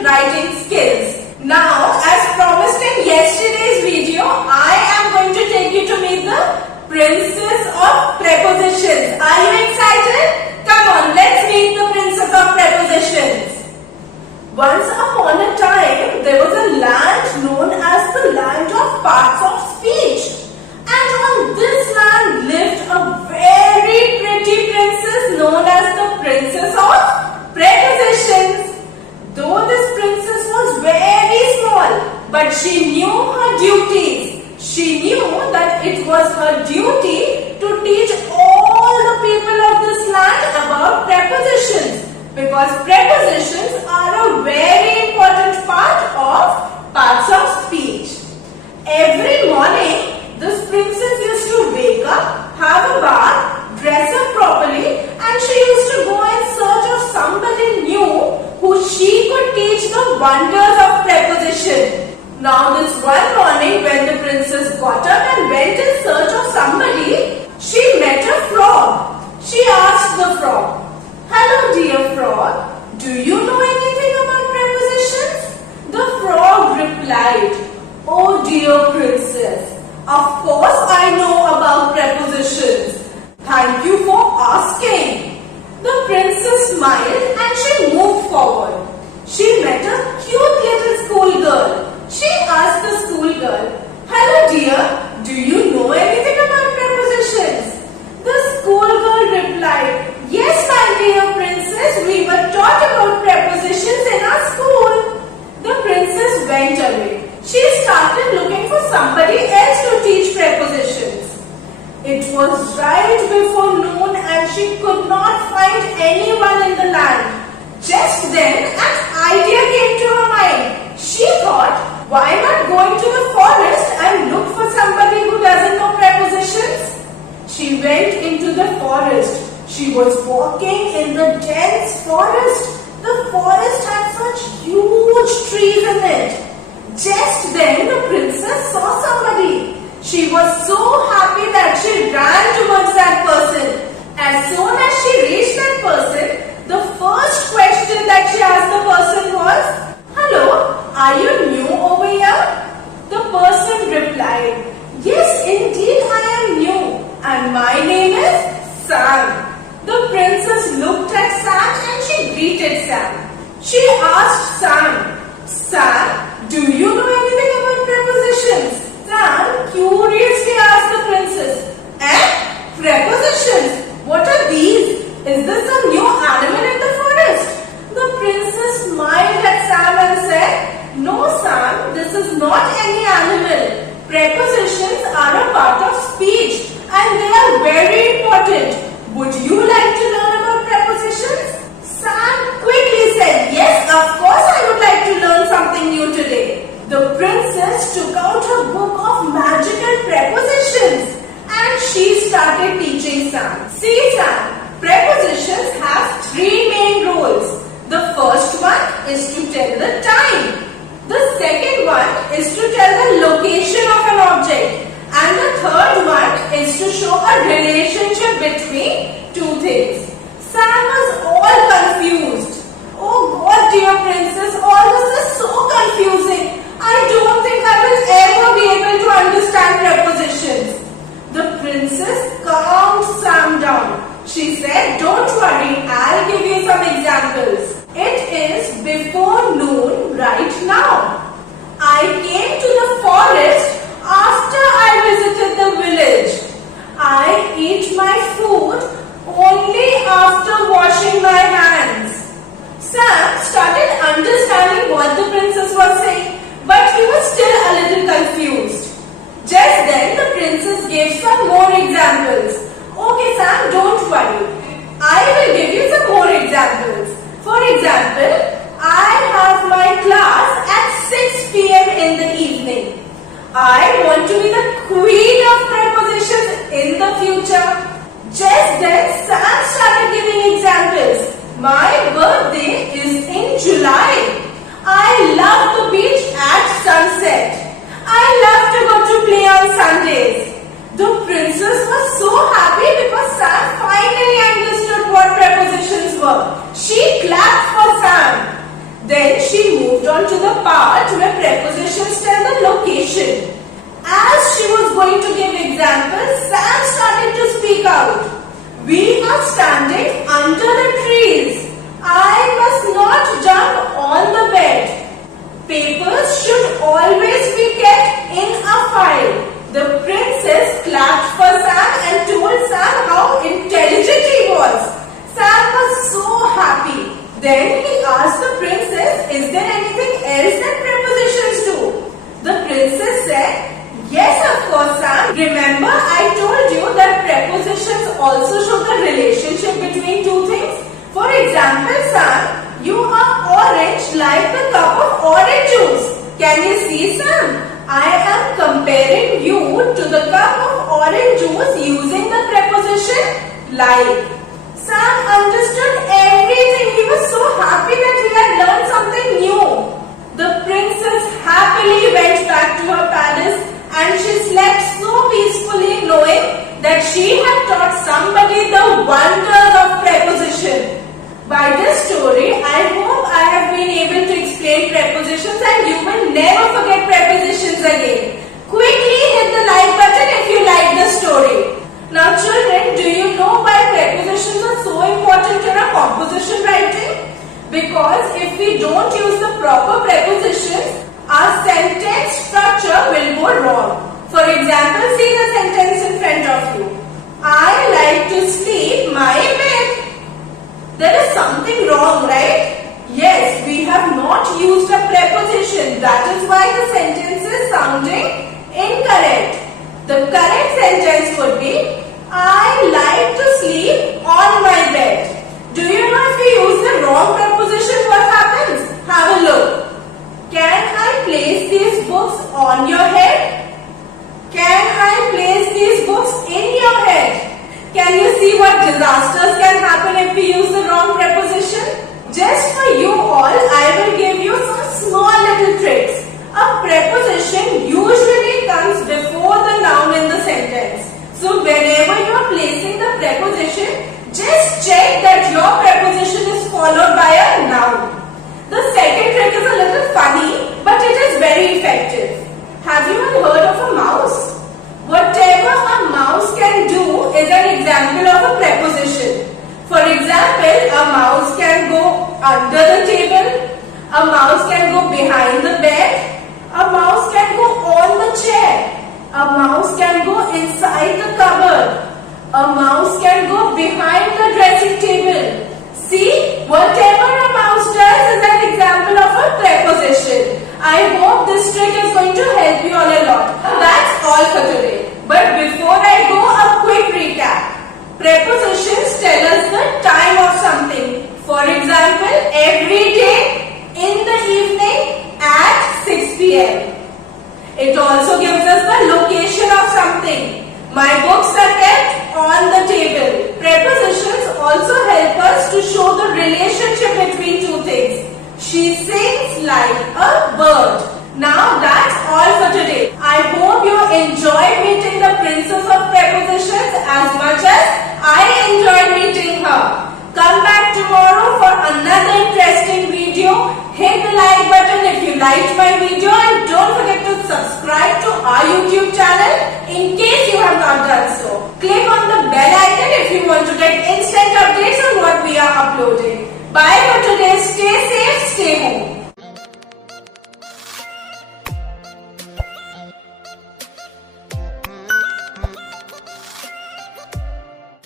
preposition writing skills. Now, as promised in yesterday's video, I am going to take you to meet the princess of prepositions. Are you excited? Come on, let's meet the princess of prepositions. Once upon a time, there was a land known as the land of parts of speech. And on this land lived a very pretty princess known as the princess of prepositions. Though this princess was very small, but she knew her duties. She knew that it was her duty to teach all the people of this land about prepositions, because prepositions are a very important part of parts of speech. Every morning, this princess used to wake up, have a bath, dress up properly, and she used to go in search of somebody new who she could teach the wonders of preposition. Now this one morning when the princess got up and went in search of somebody, she met a frog. She asked the frog, "Hello dear frog, do you know anything about prepositions?" The frog replied, "Oh dear princess, of course I know about prepositions. Thank you for asking." The princess smiled and she moved forward. She met a cute little schoolgirl. She asked the schoolgirl, "Hello dear, do you know anything about prepositions?" The schoolgirl replied, "Yes my dear princess, we were taught about prepositions in our school." The princess went away. She started looking for somebody else to teach prepositions. It was right before noon and she could not find anyone in the land. Just then an idea came to her mind. She thought, why not go into the forest and look for somebody who doesn't know prepositions? She went into the forest. She was walking in the dense forest. The forest had such huge trees in it. Just then the princess saw somebody. She was so happy that she ran towards that person. As soon as she reached that person, the first question that she asked the person was, "Hello, are you new over here?" The person replied, "Yes, indeed I am new and my name is Sam." The princess looked at Sam and she greeted Sam. She asked Sam, "Sam, do you know anything about prepositions?" Sam curiously asked the princess, Prepositions? What are these? Is this a new animal in the forest?" The princess smiled at Sam and said, "No Sam, this is not any animal. Prepositions are a part of speech and they are very important. Would you like to learn about prepositions?" Sam quickly said, "Yes, of course I would like to learn something new today." The princess took out her book of magical prepositions and she started teaching Sam. "See Sam, prepositions have three main roles. The first one is to tell the time. The second one is to tell the location of an object. And the third one is to show a relationship between two things." Sam was all confused. "Oh God, dear princess, all this is so confusing. I don't think I will ever be able to understand prepositions." The princess calmed Sam down. She said, "Don't worry, I'll give you some examples. It is before noon right now. I came to the forest after I visited the village. I eat my food only after washing my hands." Sam started understanding what the princess was saying, but he was still a little confused. Just then the princess gave some more examples. "Okay Sam, don't worry. I will give you some more examples. For example, I have my class at 6 p.m. in the evening. I want to be the queen of prepositions in the future." Just then Sam started giving examples. "My birthday is in July. I love the beach at sunset. I love to go to play on Sundays." The princess was so happy because Sam finally understood what prepositions were. She clapped for Sam. Then she moved on to the part where prepositions tell the location. As she was going to give examples, Sam started to speak out. We are standing under the trees. I must not jump on the bed. Papers should always be kept in a file. The princess clapped for Sam and told Sam how intelligent he was. Sam was so happy. Then he asked the princess, is there anything else that prepositions do? The princess said, yes, of course, Sam. Remember, I told you that prepositions also show the relationship between two things. For example, Sam, you are orange like the cup of orange juice. Can you see, Sam? I am comparing you to the cup of orange juice using the preposition like. Sam understood everything. He was so happy that he had learned something new. The princess happily went back to her palace and she slept so peacefully knowing that she had taught somebody the wonders of preposition. By this story, I hope I have been able to explain prepositions and you will never forget prepositions again. Quickly hit the like button if you like the story. Now children, do you know why prepositions are so important in our composition writing? Because if we don't use the proper prepositions, our sentence structure will go wrong. For example, see the sentence in front of you. I like to sleep my bed. There is something wrong, right? Yes, we have not used a preposition. That is why the sentence is sounding incorrect. The correct sentence would be, I like to sleep on my bed. Do you know if we use the wrong preposition, what happens? Have a look. Can I place these books on your head? Can I place these books in your head? Can you see what disasters can happen if we use the wrong preposition? Just for you all, I will give you some small little tricks. A preposition usually comes before the noun in the sentence. So whenever you are placing the preposition, just check that your preposition is followed by a noun. The second trick is a little funny, but it is very effective. Have you all heard of a mouse? Whatever a mouse can do is an example of a preposition. For example, a mouse can go under the table, a mouse can go behind the bed, a mouse can go on the chair, a mouse can go inside the cupboard, a mouse can go behind the dressing table. See, whatever a mouse does is an example of a preposition. I hope this trick is going to help you all a lot. That's all for today. But before I go, a quick recap. Prepositions tell us the time of something. For example, every day, in the evening, at 6 p.m. It also gives us the location of something. My books are kept on the table. Prepositions also help us to show the relationship between two things. She sings like a bird. Now that's all for today. I hope you enjoyed meeting the princess of prepositions as much as I enjoyed meeting her. Come back tomorrow for another